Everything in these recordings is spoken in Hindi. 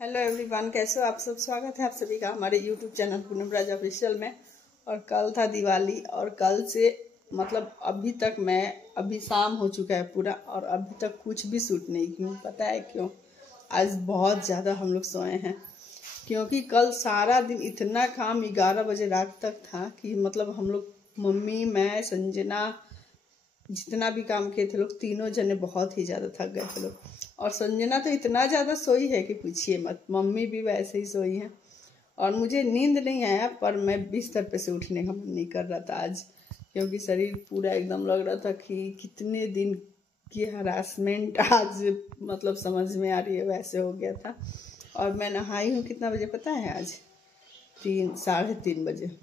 हेलो एवरीवन, कैसे हो आप सब। स्वागत है आप सभी का हमारे यूट्यूब चैनल पूनम राज ऑफिशियल में। और कल था दिवाली और कल से मतलब अभी तक अभी शाम हो चुका है पूरा और अभी तक कुछ भी शूट नहीं की हूँ। पता है क्यों? आज बहुत ज़्यादा हम लोग सोए हैं क्योंकि कल सारा दिन इतना काम 11 बजे रात तक था कि मतलब हम लोग मम्मी, मैं, संजना, जितना भी काम किए थे लोग, तीनों जने बहुत ही ज़्यादा थक गए थे लोग। और संजना तो इतना ज़्यादा सोई है कि पूछिए मत। मम्मी भी वैसे ही सोई है और मुझे नींद नहीं आया, पर मैं बिस्तर पे से उठने का मन नहीं कर रहा था आज, क्योंकि शरीर पूरा एकदम लग रहा था कि कितने दिन की हरासमेंट आज मतलब समझ में आ रही है, वैसे हो गया था। और मैं नहाई हूँ कितना बजे पता है? आज 3-3:30 बजे।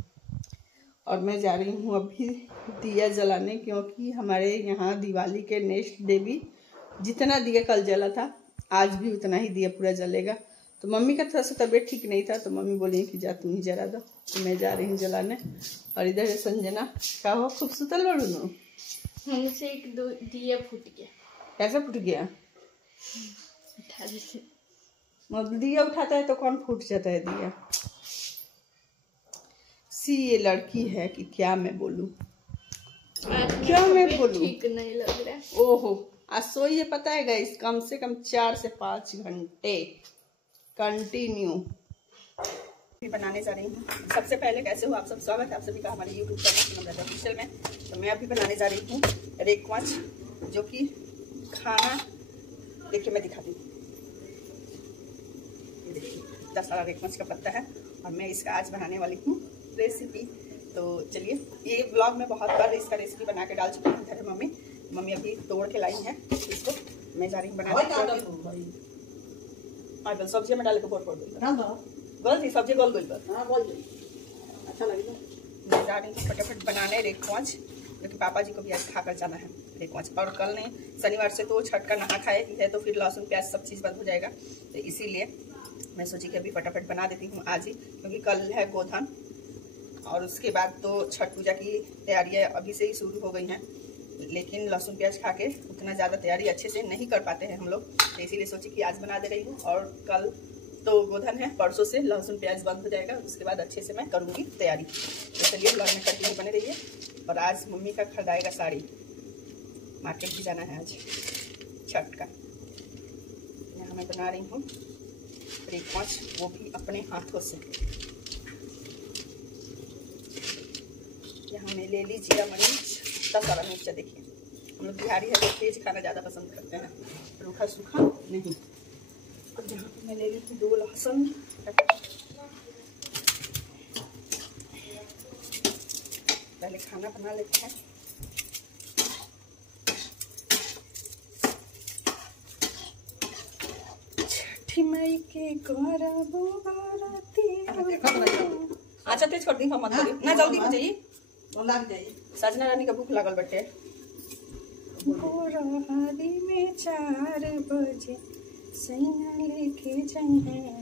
और मैं जा रही हूँ अभी दिया जलाने, क्योंकि हमारे यहाँ दिवाली के नेक्स्ट डे भी जितना दिया कल जला था आज भी उतना ही दिया पूरा जलेगा। तो मम्मी का थोड़ा सा तबीयत ठीक नहीं था तो मम्मी बोली कि जा तू ही जला दो, तो मैं जा रही हूँ जलाने। और इधर है संजना। का हो खूब सुतल बड़ू नो? हमसे एक दो दिया फूट गया। कैसे फूट गया? मतलब दिया उठाता है तो कौन फूट जाता है दिया? ये लड़की है कि क्या मैं बोलूं, क्या मैं बोलूं, ठीक नहीं लग रहा है। ओहो, आज सोई है पता है गाइस, कम से कम 4 से 5 घंटे कंटिन्यू बनाने जा रही हूँ। सबसे पहले कैसे हो आप सब, स्वागत है आप सभी का हमारे यूट्यूब चैनल पूनम राज ऑफिशियल में। तो मैं अभी बनाने जा रही हूँ रेकवाच, जो कि खाना देखिए मैं दिखाती हूँ। ये देखिए 10 सारा रेकवाच का पत्ता है और मैं इसका आज बनाने वाली हूँ रेसिपी। तो चलिए, ये ब्लॉग में बहुत बार इसका रेसिपी बना के डाल चुकी हूँ। इधर है मम्मी अभी तोड़ के लाई है इसको। मैं जा रही हूँ बनाने। सब्जी में डाले तो गोल थी सब्जी गोल अच्छा लगेगा। मैं जा रही हूँ फटाफट बनाने रेकवाच, क्योंकि पापा जी को भी आज खाकर जाना है रेकवाच। और कल नहीं, शनिवार से तो छठ का नहा खाए ही है, तो फिर लहसुन प्याज सब चीज़ बंद हो जाएगा। तो इसीलिए मैं सोची कि अभी फटाफट बना देती हूँ आज ही, क्योंकि कल है गोधन और उसके बाद तो छठ पूजा की तैयारियां अभी से ही शुरू हो गई हैं। लेकिन लहसुन प्याज खा के उतना ज़्यादा तैयारी अच्छे से नहीं कर पाते हैं हम लोग, तो इसीलिए सोची कि आज बना दे रही हूँ। और कल तो गोधन है, परसों से लहसुन प्याज बंद हो जाएगा, उसके बाद अच्छे से मैं करूँगी तैयारी। तो चलिए ब्लॉग में कंटिन्यू बने रहिए। और आज मम्मी का खरीदाएगा साड़ी, मार्केट भी जाना है आज छठ का। यहाँ मैं बना रही हूँ रेकवाच, वो भी अपने हाथों से। यहाँ मैं ले ली जीरा मरीच, 10 सारा मिर्चा। देखिए हम लोग बिहारी है तो तेज खाना ज़्यादा पसंद करते हैं, रूखा सूखा नहीं। और यहाँ पे मैं ले ली थी 2 लहसुन। पहले खाना बना लेते हैं। छठी माई के अच्छा तेज कर दी, मत करी ना, जल्दी हो जाइए। सजना रानी का भूख लागल बटे। भोरहारी में 4 बजे सैया लेके जाए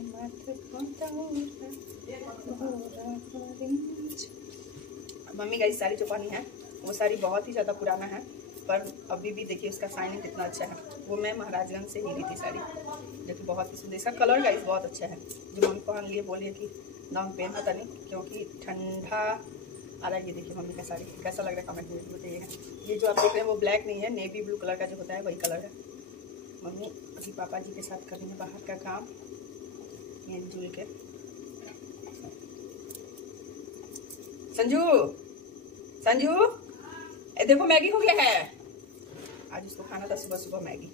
मत मम्मी का इस साड़ी जो पहनी है वो साड़ी बहुत ही ज़्यादा पुराना है, पर अभी भी देखिए उसका शाइनिंग कितना अच्छा है। वो मैं महाराजगंज से ही ली थी साड़ी, जो कि बहुत ही सुंदर। इसका कलर गाइस बहुत अच्छा है। जो मम्मी पहन लिए बोलिए कि नाम पहन पता नहीं, क्योंकि ठंडा आ रहा है। ये देखिए मम्मी का साड़ी कैसा लग रहा है कमेंट में बताइएगा। ये जो आप देख रहे हैं वो ब्लैक नहीं है, नेवी ब्लू कलर का जो होता है वही कलर है। मम्मी अभी पापा जी के साथ कर रही है बाहर का काम मिलजुल के। संजू ए देखो मैगी हो गया है। आज उसको खाना था सुबह सुबह मैगी,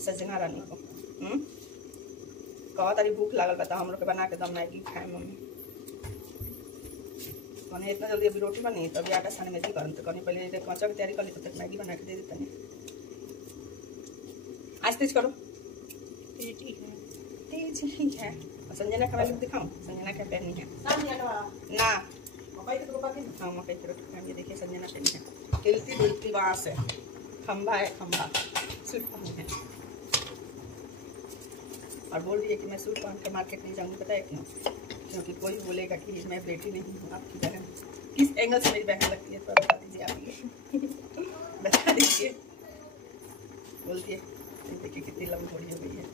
सजना रानी को। कहा तारी भूख लागल बता, हम लोग के बना के दम मैगी खाए मम्मी। मैंने इतना जल्दी अभी रोटी बनी तो अभी आटा साने में करम, तो कहीं पहले कच्चा की तैयारी कर ली, तब तक मैगी बना के दे देते हैं। आज तेज करो, तेज ही है। और संजना का मैं दिखाऊं, संजना क्या पहनी है ना? हाँ मकई की रोटी खाएंगे। देखिए संजना पहनी है हिलती डुलती बांस है, खंभा है, खंभा सूट पहनी है। और बोल रही है कि मैं सूट पहन कर मार्केट नहीं जाऊँगी। पता है क्यों? क्योंकि कोई बोलेगा कि मैं बेटी नहीं हूँ आपकी बहन। किस एंगल से मेरी बहन लगती है तो बता दीजिए आप, बता दीजिए। बोलती है देखिए कितनी लंबी हो गई है।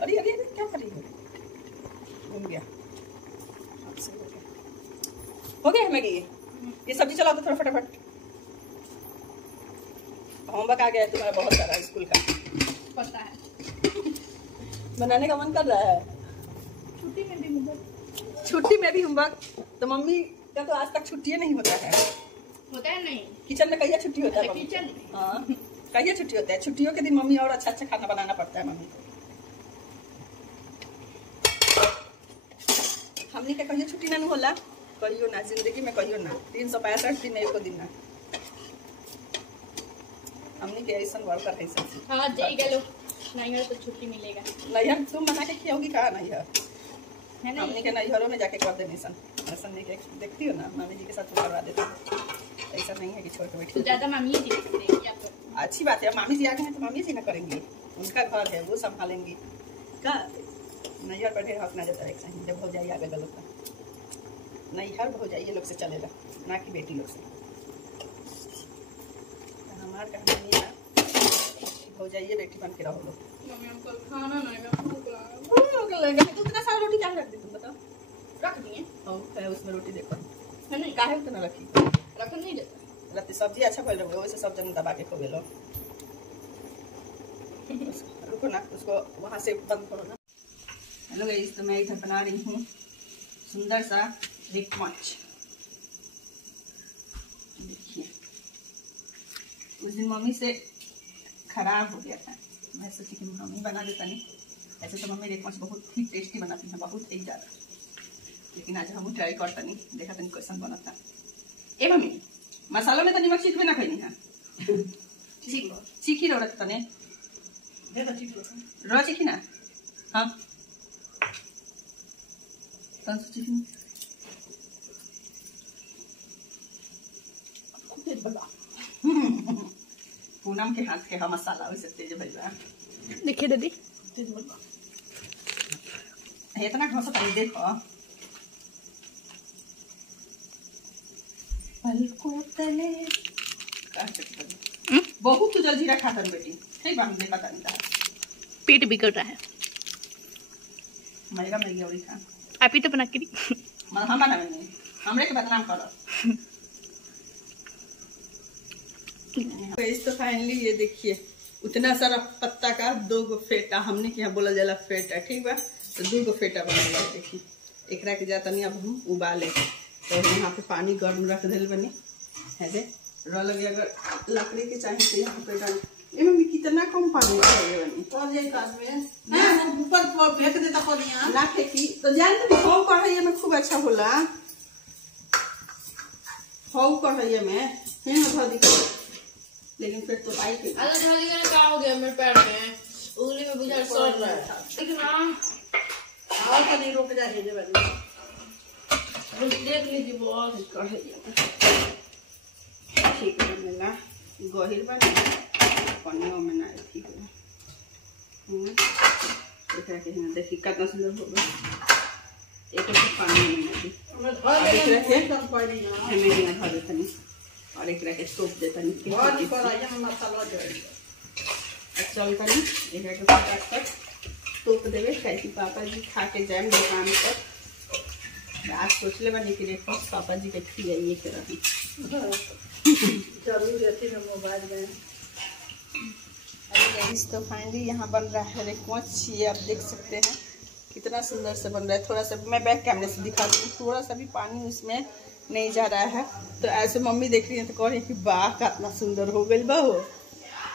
अरे अरे अरे क्या कर रही हो? हो गया है मैगी? ये सब्जी चला दो थोड़ा फटाफट। होमवर्क आ गया है तुम्हारा बहुत सारा स्कूल का। पता है। बनाने का मन कर रहा है। छुट्टी में भी होमवर्क। छुट्टी में भी होमवर्क? तो मम्मी का तो आज तक छुट्टी नहीं होता है। होता है नहीं? किचन में कहिया छुट्टी होता है? किचन? हाँ, कहिया छुट्टी होता है? छुट्टियों के दिन मम्मी और अच्छा अच्छा खाना बनाना पड़ता है मम्मी को। हमने का कहियो छुट्टी नहीं होला, कहियो ना, जिंदगी में कहियो ना। 365 दिन एको दिन ना हमने के ऐसा वर्कर है सब। हाँ जाई गलो नहीं तो छुट्टी मिलेगा। नैहर तुम बना के खियाओगी कहा नैहर? है ना? हमने के नैहरों में जाके कर देने सन। ऐसा नहीं के देखती हो ना, मामी जी के साथ करवा देते। ऐसा नहीं है कि छोड़ के बैठी। तो ज्यादा मामी जी देंगी आपको। अच्छी बात है, मामी जी आ गए हैं तो मामी जी ना करेंगी, उनका घर है वो संभालेंगी का। नैहर पर ढेर हक ना जाता है जब हो जाइए आगे गलत का। नैहर हो जाइए लोग से चलेगा, ना कि बेटी लोग से। हमार कहानी है हो जाइए बेटी बन के रहो लोग। मम्मी हमको खाना नहीं भूख लगेगा तो उतना सारा रोटी क्या रख दी तुम बताओ? रख दिए है उसमें रोटी देखो है नहीं? काहे उतना रखी? रख नहीं देता। रात सब्जी अच्छा फल रहे वैसे सब जन दबा के खो लो। रुको ना, उसको वहां से बंद करो ना। हेलो गाइस, तो मैं इधर बना रही हूँ सुंदर सा एक मच। देखिए उस दिन मम्मी से खराब हो गया था, मैं सोची कि मम्मी बना देता नहीं। ऐसे तो मम्मी रेक मच बहुत ही टेस्टी बनाती है, बहुत ही ज़्यादा। लेकिन आज हम ट्राई करता नहीं, देखा था कैसन बना था। ए मम्मी मसालों में तो नमक चीख भी ना खैनी है। चीखी रो रखता ने रो चीखी ना। हाँ चीखी पूनम के हाथ के हा मसाला वैसे तेज भैया देखिए दीदी इतना घोसा पानी देखो। पलकों तले बहुत तो जल्दी रखा था बेटी, ठीक बात मुझे पता नहीं था। पेट बिगड़ रहा है। मैगा मैगी और खा आप ही तो बना के दी। हम बना नहीं, हमरे के बदनाम करो। तो फाइनली ये देखिए उतना सारा पत्ता का 2 गो फेटा, हमने के यहाँ बोला जाला फेटा, ठीक बा। तो 2 गो फेटा बना हुआ है। देखिए एकरा के जाता नहीं, अब हम उबाले तो यहाँ पे पानी गर्म रख दिल बनी है दे रो लगे। अगर लकड़ी के चाहिए तो यहाँ पे डाल। ए मम्मी कितना कम पानी चाहिए बनी तो ये काज में ना ऊपर फेंक देता पानी ना फेंकी तो जान तो हो कढ़ाई में खूब अच्छा होला। हो कढ़ाई में है ना धो दी, लेकिन फिर तो आई के अरे झाली का क्या हो गया मेरे पैर में, उंगली में बुझा सड़ रहा है। लेकिन और पानी रोक जाए जे बनी देख लीजिए बहुत कढ़ाई ठीक है मिला गहिर बनी पानियों में ना ठीक है। एकरा के ना देखी कितना सुंदर हो गया। एक पानी में नहीं मैं धर के कम पानी ना हमें बिना धर देता नहीं और एकरा के सोप देता नहीं बहुत पराया में मसाला जोड़ चल कर एकरा के फटाफट सोप देवे कैसी पापा जी खा के जाए दुकान पर। आज सोच ले बनी कि देखो पापा जी के खिलाइए के रही जरूर रहती है मोबाइल में। तो फाइनली यहाँ बन रहा है रेकमच, ये आप देख सकते हैं कितना सुंदर से बन रहा है। थोड़ा सा मैं बैक कैमरे से दिखाती हूँ, थोड़ा सा भी पानी उसमें नहीं जा रहा है। तो ऐसे मम्मी देख रही है तो कह रही है कि वाह कितना सुंदर हो गई बहू।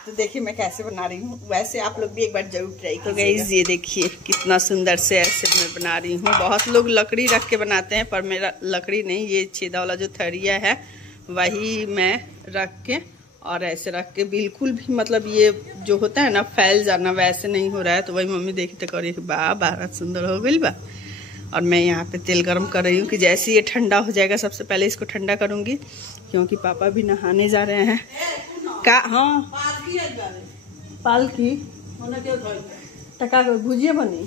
तो देखिए मैं कैसे बना रही हूँ, वैसे आप लोग भी एक बार जरूर ट्राई करो। गाइस ये देखिए कितना सुंदर से ऐसे मैं बना रही हूँ। बहुत लोग लकड़ी रख के बनाते हैं पर मेरा लकड़ी नहीं, ये छेदा वाला जो थरिया है वही मैं रख के और ऐसे रख के बिल्कुल भी मतलब ये जो होता है ना फैल जाना वैसे नहीं हो रहा है। तो वही मम्मी देखी तो करी वाह बहुत सुंदर हो गई बा। और मैं यहाँ पे तेल गरम कर रही हूँ कि जैसे ये ठंडा हो जाएगा सबसे पहले इसको ठंडा करूँगी, क्योंकि पापा भी नहाने जा रहे हैं। का हाँ पालकी टका भुजिया बनी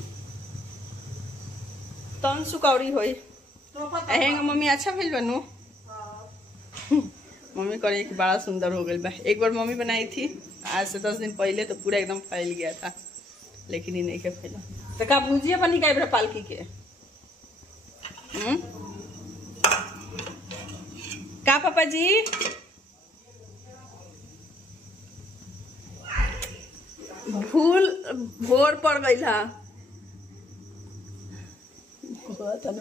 तन सुकौड़ी होई अहेंगे मम्मी अच्छा भेज बनू। मम्मी करे कि बड़ा सुंदर हो गई बा। एक बार मम्मी बनाई थी आज से 10 दिन पहले, तो पूरा एकदम फैल गया था, लेकिन ये नहीं के फैला। तो का भुजिया बनी का पालकी के का पापा जी? भोर पड़ गई था,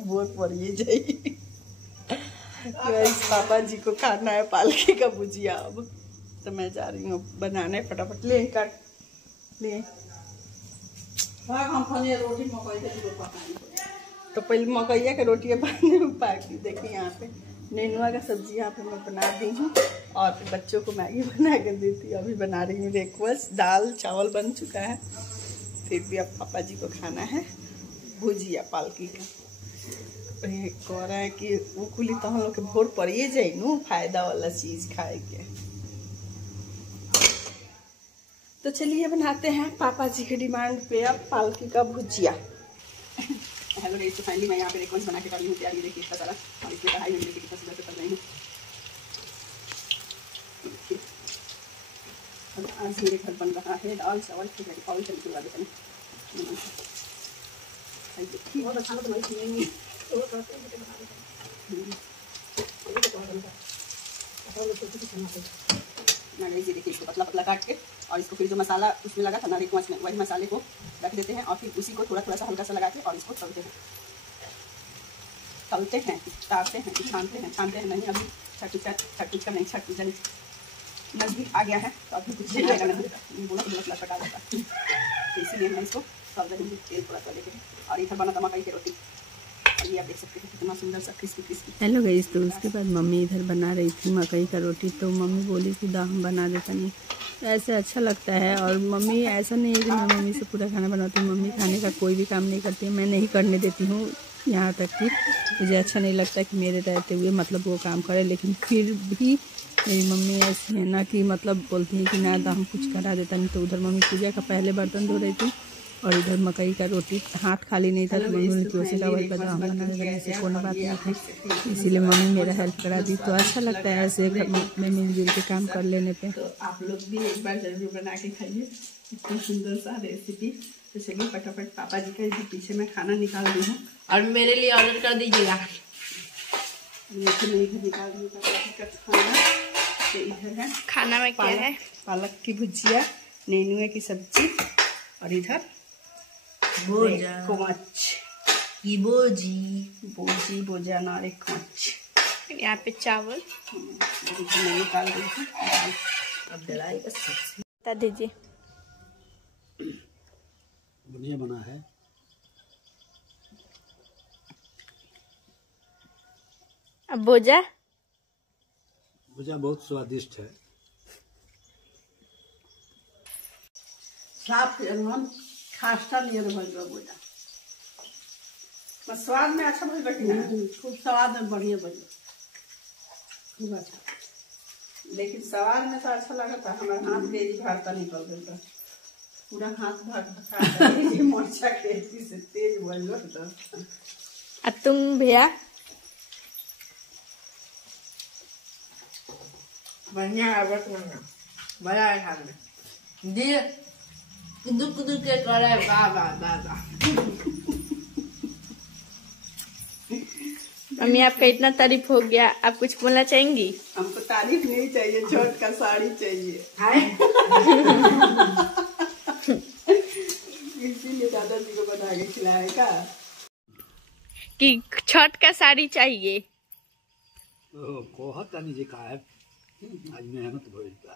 भोर पड़िए जाइए। पापा जी को खाना है पालकी का भुजिया। अब तो मैं जा रही हूँ बनाने, फटाफट ले काट ले। हम रोटी मकई तो पहले मकैया के रोटी पाकी। देखिए यहाँ पे नेनुआ का सब्जी यहाँ पे मैं बना दी हूँ और बच्चों को मैगी बना कर दी थी। अभी बना रही हूँ ब्रेकफास्ट। दाल चावल बन चुका है, फिर भी अब पापा जी को खाना है भुजिया पालकी का। कह रहा है कि वो कुली तो हम लोग के भोर पड़िए जाए नू, फायदा वाला चीज खाए के। तो चलिए बनाते हैं पापा जी के डिमांड पे अब पालकी का भुजिया। हेलो गाइस, तो फाइनली मैं यहाँ पे ब्रेकफास्ट बना के कर रही हूँ तैयार। ये देखिए इतना सारा, और इसमें कढ़ाई में देखिए कितना सुंदर से कर रही हूँ। आज मेरे घर बन रहा है दाल चावल खिचड़ी। और चलिए बना देते हैं। बहुत अच्छा तो नहीं देखिए इसको पतला पतला काट के, और इसको फिर जो मसाला उसमें लगा था ना रिक में, वही मसाले को रख देते हैं और फिर उसी को थोड़ा थोड़ा सा हल्का सा लगा के और इसको तलते हैं, तारते हैं, छानते हैं नहीं। अभी छठ का नहीं, छठ पूजा नजदीक आ गया है तो अभी कुछ नहीं बोला तो बोला कटा जाता, तो इसीलिए मैं इसको तल देंगे तेल थोड़ा सा लेके। और इधर बना था मकई की रोटी, और ये आप देख सकते हैं कितना सुंदर सा क्रिस्पी। हेलो गाइस, तो उसके बाद मम्मी इधर बना रही थी मकई का रोटी, तो मम्मी बोली कि दा हम बना देते नहीं, ऐसे अच्छा लगता है। और मम्मी ऐसा नहीं है कि मैं मम्मी से पूरा खाना बनाती हूँ, मम्मी खाने का कोई भी काम नहीं करती है, मैं नहीं करने देती हूँ। यहाँ तक कि मुझे अच्छा नहीं लगता कि मेरे रहते हुए मतलब वो काम करे, लेकिन फिर भी मेरी मम्मी ऐसी है ना कि मतलब बोलती है कि ना दा हम कुछ करा देता नहीं। तो उधर मम्मी पूजा का पहले बर्तन धो रही थी और इधर मकई का रोटी, हाथ खाली नहीं था तो मम्मी बोली कि उसे का वही बता हम बना देते, से कोई बात नहीं थी, इसीलिए मम्मी मेरा हेल्प करा दी। तो अच्छा लगता है ऐसे घर में मिलजुल के काम कर लेने पे। तो आप लोग भी एक बार जरूर बना के खाइए, इतना सुंदर सा रेसिपी। तो चलिए फटाफट पापा जी का पीछे मैं खाना निकाल दी हूँ और मेरे लिए ऑर्डर कर दीजिएगा। निकाल दी खाना। तो इधर है खाना में क्या है, पालक की भुजिया, नेनुए की सब्जी, और इधर बोजा नारे कोच, यहाँ पे चावल निकाल दीजिए। बता दीजिए। बढ़िया बना है। अब बोजा बहुत स्वादिष्ट है। साफ खास्ता नहीं बोझा स्वाद में अच्छा बोझ खूब स्वाद में बढ़िया बोझ खूब अच्छा, लेकिन स्वाद में तो अच्छा लगा था। हमारा हाथ तेज भागता निकल गया, पूरा हाथ भागता मर्चा खेती से तेज बोझ। अब तुम भैया बढ़िया है, बड़ा है खाना दी कुदू के करे। वाह मम्मी आपका इतना तारीफ हो गया, आप कुछ बोलना चाहेंगी? हमको तारीफ नहीं चाहिए, छठ का साड़ी चाहिए। इसीलिए दादाजी को बना के खिलाएगा कि छठ का साड़ी चाहिए। कहत नहीं जी का है, आज मेहनत भइल बा।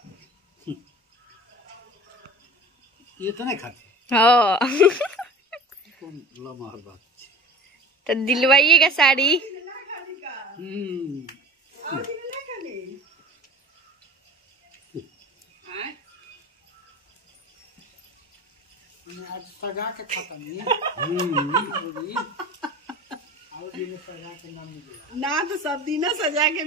ये तो नहीं खाते। हाँ कौन लमहर बात तो दिलवाइएगा साड़ी। आज सजा के खाता नहीं। ना तो सब दिन सजा के।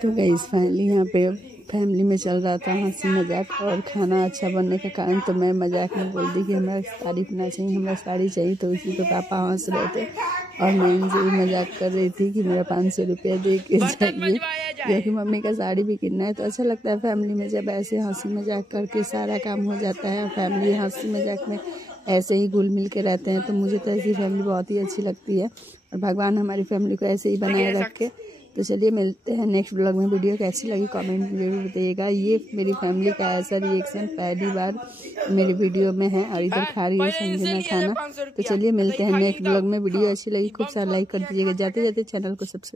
तो गाइस फाइनली यहाँ पे फैमिली में चल रहा था हंसी मजाक, और खाना अच्छा बनने के कारण तो मैं मजाक में बोल दी कि हमारा तारीफ ना चाहिए, हमारा साड़ी चाहिए। तो इसी पे पापा हंस रहे थे और मैं इनसे भी मजाक कर रही थी कि मेरा 500 रुपया दे के जाइए, क्योंकि मम्मी का साड़ी भी कितना है। तो अच्छा लगता है फैमिली में जब ऐसे हंसी मजाक करके सारा काम हो जाता है, फैमिली हंसी मजाक में ऐसे ही घुल मिल के रहते हैं। तो मुझे तो ऐसी फैमिली बहुत ही अच्छी लगती है, और भगवान हमारी फैमिली को ऐसे ही बनाए रखे तो चलिए मिलते हैं नेक्स्ट ब्लॉग में। वीडियो कैसी लगी कमेंट में जरूर बताइएगा। ये मेरी फैमिली का ऐसा रिएक्शन पहली बार मेरी वीडियो में है और इधर खा रही है संजना खाना। तो चलिए मिलते हैं नेक्स्ट ब्लॉग में। वीडियो अच्छी लगी खूब सारा लाइक कर दीजिएगा, जाते जाते चैनल को सब्सक्राइब